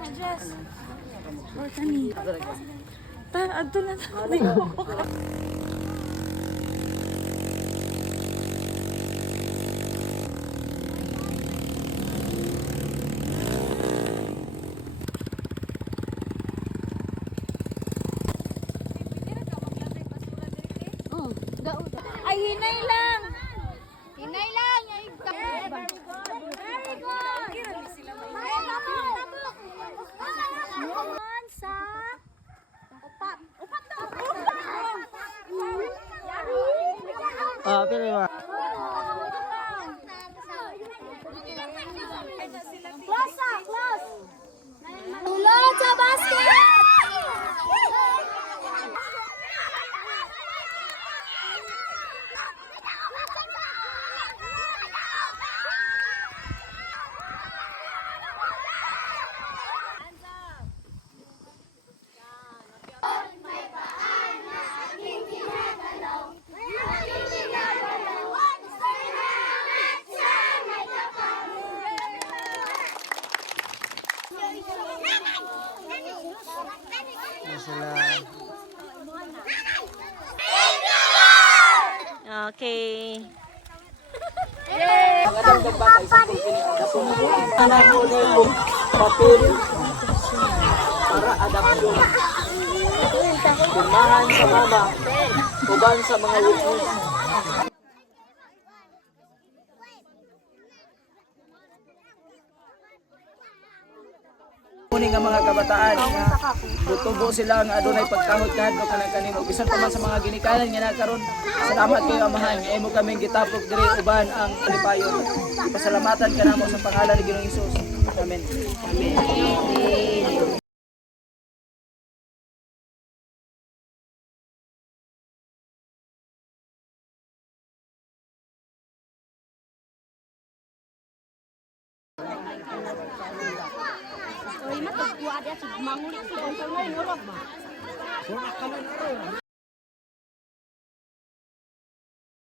na, Jess. Or kani. Adto na. Ay, hinay lang. Hinay lang. Very good. Very good. Noon sa upat. Upat daw. Pero ba? Close sa, close. Ulot sa basket. Okay. Anak mo na yung papel para adapsyon. Tumahan sa mama, uban sa mga witness. Muni nga mga kabataan nga tutubo sila nga adunay pagkahot kadto kanang kanimo bisan pa man sa mga ginikanan nga nakaron. Salamat kayo amahan nga imo kaming gitapok diri uban ang alipayon. Pasalamatan kanamo sa pangalan ni Ginoong Hesus. Amen. Amen. Oy, matagwa dia sa mangulit sa ngayon, urap ba?